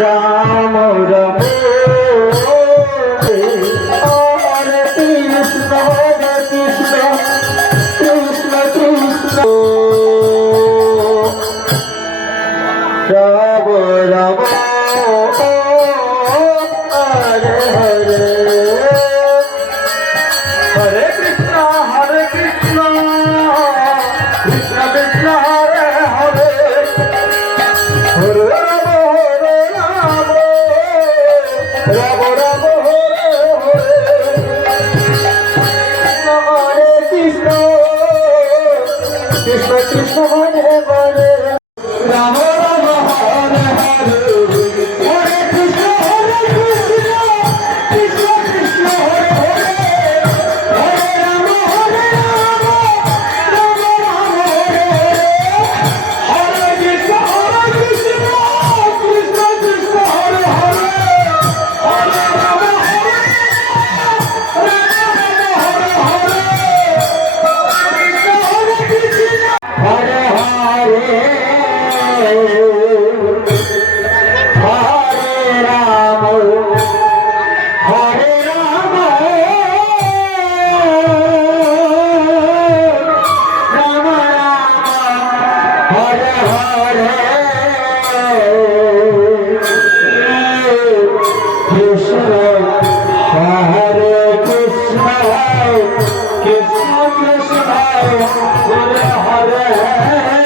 Ram Ram Hare Krishna Krishna Krishna Ram Ram Hare Hare Hare Krishna Krishna Krishna Hare Hare Hare Ram Ram Ram Hare Hare Krishna Krishna Krishna Hare Hare Ram Ram Hare Hare Hare Krishna Krishna Krishna Krishna Hare Hare Hare Ram Ram Ram Ram Hare Hare Krishna Krishna Krishna Krishna Hare Hare Hare Ram Hare Krishna Krishna Hare Hare